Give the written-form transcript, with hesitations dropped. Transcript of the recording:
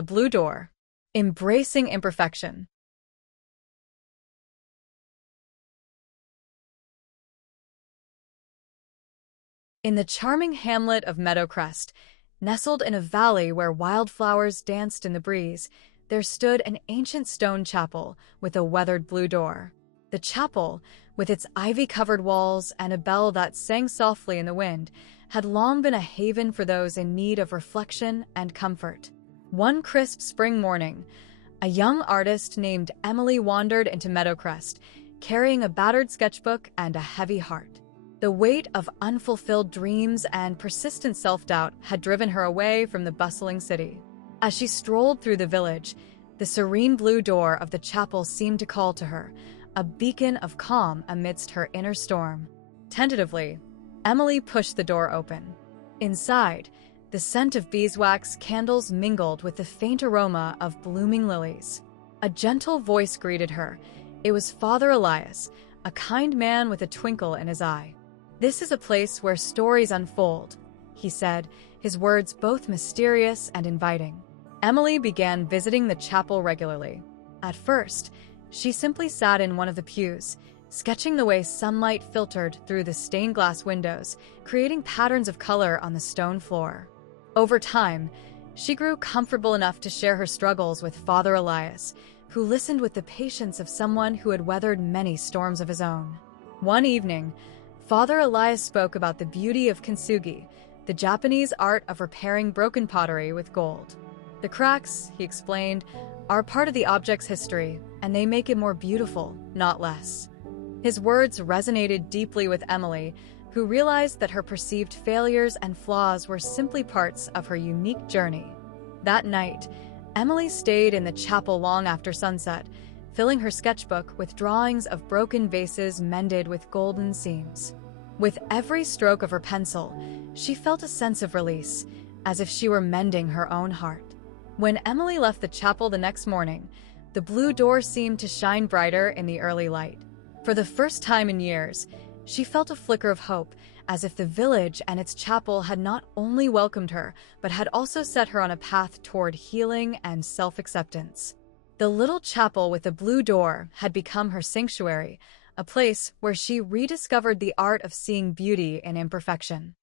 The Blue Door. Embracing Imperfection. In the charming hamlet of Meadowcrest, nestled in a valley where wildflowers danced in the breeze, there stood an ancient stone chapel with a weathered blue door. The chapel, with its ivy-covered walls and a bell that sang softly in the wind, had long been a haven for those in need of reflection and comfort. One crisp spring morning, a young artist named Emily wandered into Meadowcrest, carrying a battered sketchbook and a heavy heart. The weight of unfulfilled dreams and persistent self-doubt had driven her away from the bustling city. As she strolled through the village, the serene blue door of the chapel seemed to call to her, a beacon of calm amidst her inner storm. Tentatively, Emily pushed the door open. Inside, the scent of beeswax candles mingled with the faint aroma of blooming lilies. A gentle voice greeted her. It was Father Elias, a kind man with a twinkle in his eye. "This is a place where stories unfold," he said, his words both mysterious and inviting. Emily began visiting the chapel regularly. At first, she simply sat in one of the pews, sketching the way sunlight filtered through the stained glass windows, creating patterns of color on the stone floor. Over time, she grew comfortable enough to share her struggles with Father Elias, who listened with the patience of someone who had weathered many storms of his own. One evening, Father Elias spoke about the beauty of kintsugi, the Japanese art of repairing broken pottery with gold. "The cracks," he explained, "are part of the object's history, and they make it more beautiful, not less." His words resonated deeply with Emily, who realized that her perceived failures and flaws were simply parts of her unique journey. That night, Emily stayed in the chapel long after sunset, filling her sketchbook with drawings of broken vases mended with golden seams. With every stroke of her pencil, she felt a sense of release, as if she were mending her own heart. When Emily left the chapel the next morning, the blue door seemed to shine brighter in the early light. For the first time in years, she felt a flicker of hope, as if the village and its chapel had not only welcomed her, but had also set her on a path toward healing and self-acceptance. The little chapel with the blue door had become her sanctuary, a place where she rediscovered the art of seeing beauty in imperfection.